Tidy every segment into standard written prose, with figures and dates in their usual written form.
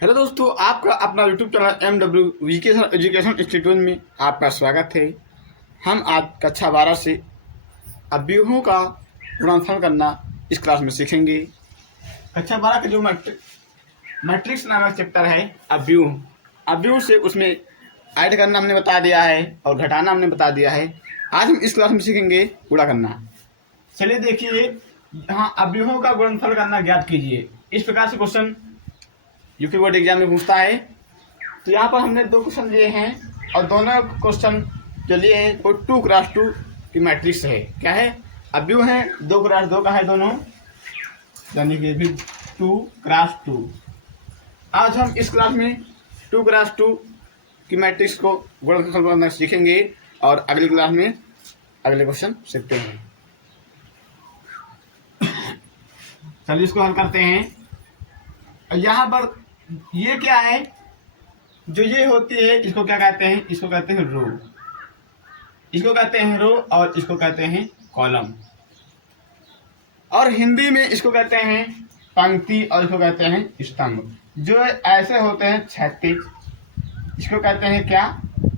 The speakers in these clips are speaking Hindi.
हेलो दोस्तों, आपका अपना YouTube channel MW education institute में आपका स्वागत है। हम आज कक्षा 12 से अवयवों का गुणनफल करना इस क्लास में सीखेंगे। कक्षा 12 का जो मैट्रिक्स नामक चैप्टर है अवयव से उसमें ऐड करना हमने बता दिया है और घटाना हमने बता दिया है। आज हम इस क्लास में सीखेंगे गुणा करना। चलिए देखिए, यहाँ अवयवों का गुणनफल करना ज्ञात कीजिए। इस प्रकार से क्वेश्चन यूपी बोर्ड एग्जाम में पूछता है। तो यहाँ पर हमने दो क्वेश्चन लिए हैं और दोनों क्वेश्चन जो लिए हैं वो 2x2 की मैट्रिक्स है। क्या है? अवयव है 2x2 का है दोनों, यानी कि भी 2x2। आज हम इस क्लास में 2x2 की मैट्रिक्स को गुणनफल करना सीखेंगे और अगली क्लास में अगले क्वेश्चन सीखते हैं। चलिए इसको हल करते हैं। यहाँ पर ये क्या है, जो ये होती है इसको क्या कहते हैं? इसको कहते हैं रो, इसको कहते हैं रो और इसको कहते हैं कॉलम। और हिंदी में इसको कहते हैं पंक्ति और इसको कहते हैं स्तंभ। जो ऐसे होते हैं क्षैतिज, इसको कहते हैं क्या?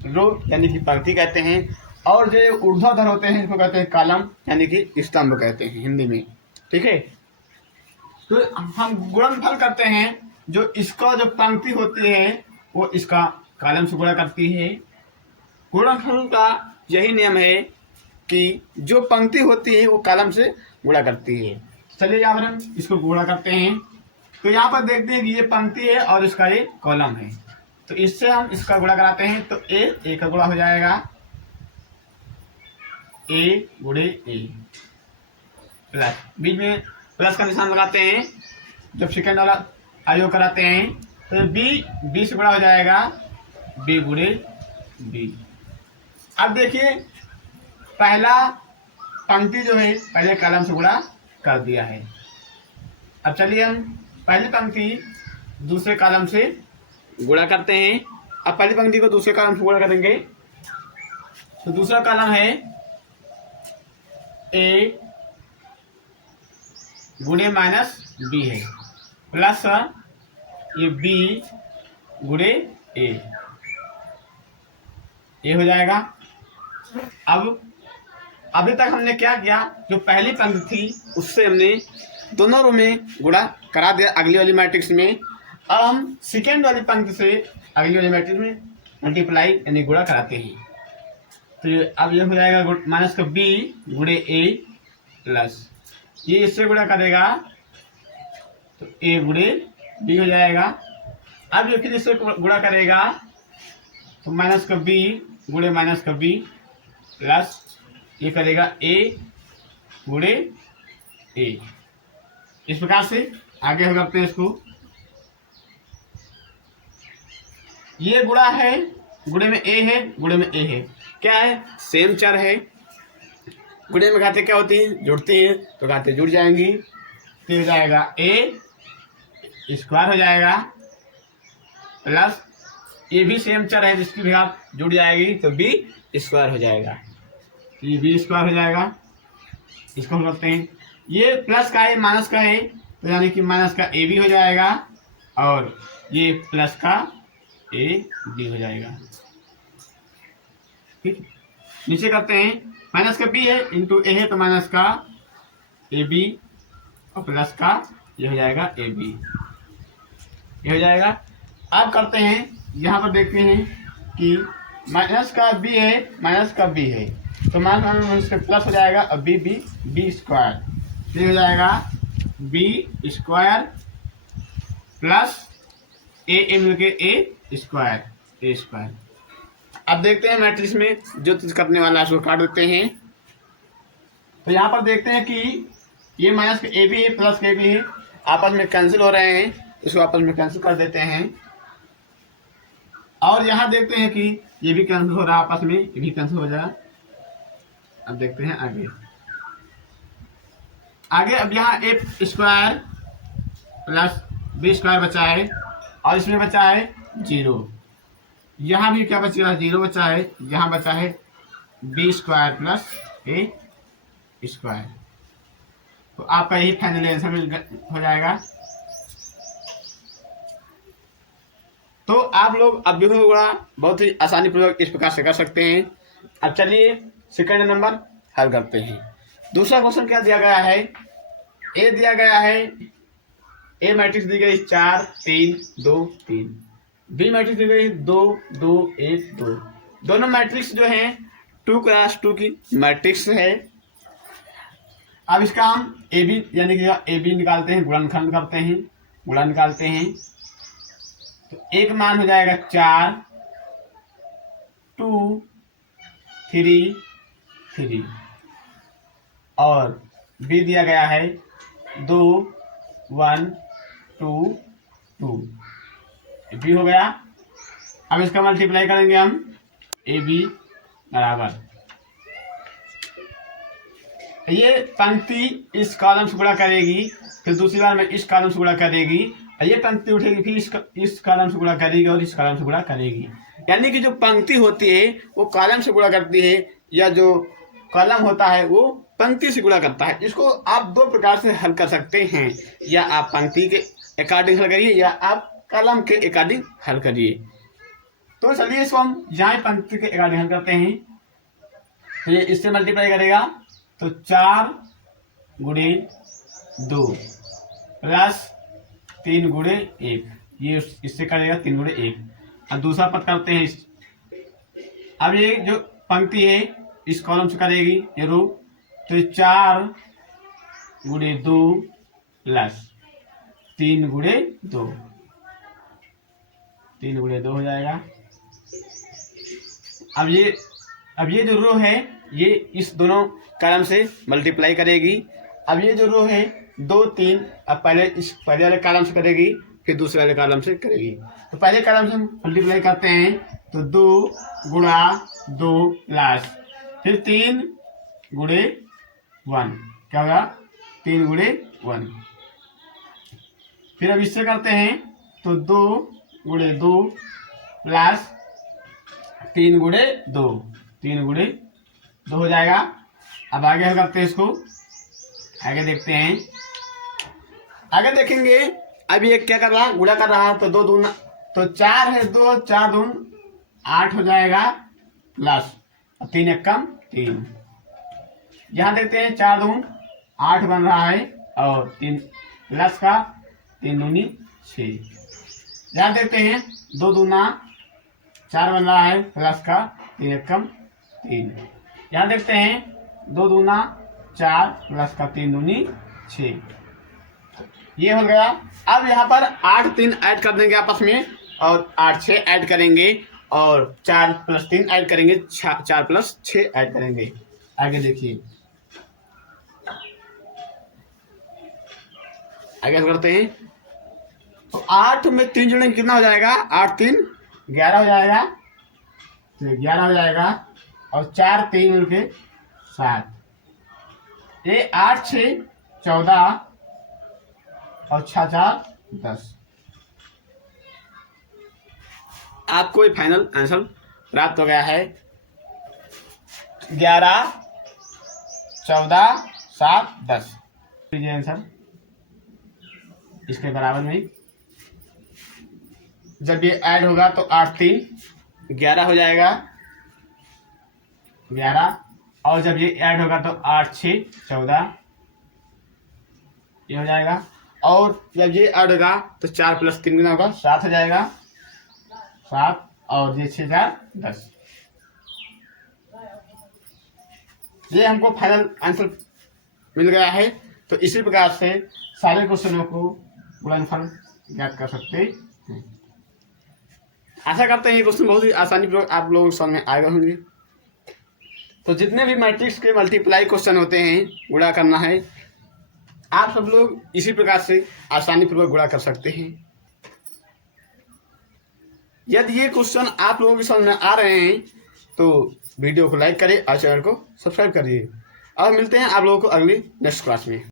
रो यानी कि पंक्ति कहते हैं। और जो ऊर्ध्वाधर होते हैं इसको कहते हैं कॉलम यानी कि स्तंभ कहते हैं हिंदी में। ठीक है, तो हम गुणनफल करते हैं। जो इसका जो पंक्ति होती है वो इसका कॉलम से गुणा करती है। गुणनफल का यही नियम है कि जो पंक्ति होती है वो कॉलम से गुणा करती है। चलिए यहाँ पर हम इसको गुणा करते हैं। तो यहाँ पर देखते हैं कि ये पंक्ति है और इसका ये कॉलम है, तो इससे हम इसका गुणा कराते हैं। तो ए का गुणा हो जाएगा ए गुणे ए प्लस, बीच में प्लस का निशान लगाते हैं। जब सेकेंड वाला आयोग कराते हैं तो बी से गुणा हो जाएगा बी गुणे बी। अब देखिए, पहला पंक्ति जो है पहले कॉलम से गुणा कर दिया है। अब चलिए हम पहली पंक्ति दूसरे कॉलम से गुणा करते हैं। अब पहली पंक्ति को दूसरे कॉलम से गुणा करेंगे तो दूसरा कॉलम है ए गुणे माइनस बी है, प्लस ये बी गुणे ए हो जाएगा। अब अभी तक हमने क्या किया, जो पहली पंक्ति थी उससे हमने दोनों रो में गुणा करा दिया अगली वाली मैट्रिक्स में। अब हम सेकेंड वाली पंक्ति से अगली वाली मैट्रिक्स में मल्टीप्लाई यानी गुणा कराते हैं। तो अब ये हो जाएगा माइनस का बी गुणे ए प्लस, ये इससे गुणा करेगा तो ए गुणे बी हो जाएगा। अब ये फिर इससे गुणा करेगा तो माइनस का बी गुणे माइनस का बी प्लस ये करेगा ए गुणे ए। इस प्रकार से आगे हम करते हैं इसको। ये गुणा है, गुणे में ए है, गुणे में ए है, क्या है? सेम चर है। गुणे में घाते क्या होती है? जुड़ती है, तो घाते जुड़ जाएंगी। तो हो जाएगा ए स्क्वायर हो जाएगा प्लस ये भी सेम चर है जिसकी भी आप जुड़ जाएगी तो बी स्क्वायर हो जाएगा। तो ये बी स्क्वायर हो जाएगा। इसको हम करते हैं, ये प्लस का है माइनस का है तो यानी कि माइनस का ए बी हो जाएगा और ये प्लस का ए बी हो जाएगा। ठीक, नीचे करते हैं, माइनस का बी है इंटू ए है तो माइनस का ए बी और प्लस का ये हो जाएगा ए बी, ये हो जाएगा। अब करते हैं, यहाँ पर देखते हैं कि माइनस का बी है माइनस का बी है तो माइनस का प्लस हो जाएगा और बी स्क्वायर, ये हो जाएगा बी स्क्वायर प्लस ए मिल के ए स्क्वायर। अब देखते हैं मैट्रिक्स में जो चीज करने वाला है उसको काट देते हैं। तो यहाँ पर देखते हैं कि ये माइनस का ए बी है प्लस का ए बी है, आपस में कैंसिल हो रहे हैं, इसको आपस में कैंसिल कर देते हैं। और यहाँ देखते हैं कि ये भी कैंसिल हो रहा है आपस में, ये भी कैंसिल हो जाएगा। अब देखते हैं आगे अब यहाँ ए स्क्वायर प्लस बी स्क्वायर बचा है और इसमें बचा है 0। यहाँ भी क्या बचेगा? 0 बचा है। यहाँ बचा है बी स्क्वायर प्लस ए स्क्वायर। तो आपका यही फाइनल आंसर हो जाएगा। आप लोग अब विभिन्न गुणा बहुत ही आसानी पूर्वक इस प्रकार से कर सकते हैं। अब चलिए सेकंड नंबर हल करते हैं। दूसरा क्वेश्चन क्या दिया गया है, ए दिया गया है, ए मैट्रिक्स दी गई 4 3 2 3, बी मैट्रिक्स दी गई 2 2 1 2। दोनों मैट्रिक्स जो हैं 2x2 की मैट्रिक्स है। अब इसका हम ए बी यानी कि ए बी निकालते हैं, गुणनखंड करते हैं, गुणा निकालते हैं। तो एक मान हो जाएगा 4 2 3 3 और बी दिया गया है 2 1 2 2, बी हो गया। अब इसका मल्टीप्लाई करेंगे हम, ए बी बराबर ये पंक्ति इस कॉलम से गुणा करेगी, फिर दूसरी बार में इस कॉलम से गुणा करेगी, ये पंक्ति उठेगी फिर इस कॉलम से गुणा करेगी और इस कॉलम से गुणा करेगी। यानी कि जो पंक्ति होती है वो कॉलम से गुणा करती है, या जो कॉलम होता है वो पंक्ति से गुणा करता है। इसको आप दो प्रकार से हल कर सकते हैं, या आप पंक्ति के अकॉर्डिंग हल करिए या आप कॉलम के अकॉर्डिंग हल करिए। तो चलिए इसको हम यहाँ पंक्ति के अकॉर्डिंग हल करते हैं। तो ये इससे मल्टीप्लाई करेगा तो 4 गुणे 2 प्लस 3 गुणे 1, ये इससे करेगा 3 गुणे 1। अब दूसरा पद करते हैं। अब ये जो पंक्ति है इस कॉलम से करेगी ये रो, तो 4 गुणे 2 प्लस 3 गुणे 2, 3 गुणे 2 हो जाएगा। अब ये जो रो है ये इस दोनों कॉलम से मल्टीप्लाई करेगी। अब ये जो रो है 2 3, अब पहले वाले कॉलम से करेगी फिर दूसरे वाले कॉलम से करेगी। तो पहले कॉलम से मल्टीप्लाई करते हैं तो 2 गुणा 2 प्लस फिर 3 गुणे 1, क्या होगा 3 गुणे 1। फिर अब इससे करते हैं तो 2 गुणे 2 प्लस 3 गुणे 2, 3 गुणे 2 हो जाएगा। अब आगे हल करते हैं इसको, आगे देखते हैं। आगे देखेंगे अब ये क्या कर रहा है, गुणा कर रहा है। तो 2 दूना तो 4 है 2, 4 दून 8 हो जाएगा प्लस 3 एकम 3। यहाँ देखते हैं 4 दून 8 बन रहा है और 3 प्लस का 3 दूनी 6। यहाँ देखते हैं 2 दूना 4 बन रहा है प्लस का 3 एकम 3। यहाँ देखते हैं 2 दूना 4 प्लस का 3 दूनी 6, ये हो गया। अब यहाँ पर 8 3 ऐड कर देंगे आपस में और 8 6 ऐड करेंगे और 4 + 3 ऐड करेंगे, 4 + 6 ऐड करेंगे। आगे देखिए, आगे करते हैं। तो 8 में 3 जोड़ेंगे कितना हो जाएगा, 8 3 11 हो जाएगा, तो 11 हो जाएगा और 4 3 मिलके 7। ये 8 6 14 और 6 4 10। आपको ये फाइनल आंसर प्राप्त हो गया है 11 14 7 10। लीजिए आंसर इसके बराबर में। जब ये ऐड होगा तो 8 3 11 हो जाएगा 11, और जब ये ऐड होगा तो 8 6 14 ये हो जाएगा, और जब ये ऐड होगा तो 4 + 3 कितना होगा 7 हो जाएगा 7, और ये 6 4 10। ये हमको फाइनल आंसर मिल गया है। तो इसी प्रकार से सारे क्वेश्चनों को गुणनफल ज्ञात कर सकते हैं। आशा करते हैं ये क्वेश्चन बहुत ही आसानी पूर्वक आप लोगों के सामने आए होंगे। तो जितने भी मैट्रिक्स के मल्टीप्लाई क्वेश्चन होते हैं, गुणा करना है, आप सब लोग इसी प्रकार से आसानी पूर्वक गुणा कर सकते हैं। यदि ये क्वेश्चन आप लोगों के सामने आ रहे हैं तो वीडियो को लाइक करें और चैनल को सब्सक्राइब करिए। और मिलते हैं आप लोगों को अगली नेक्स्ट क्लास में।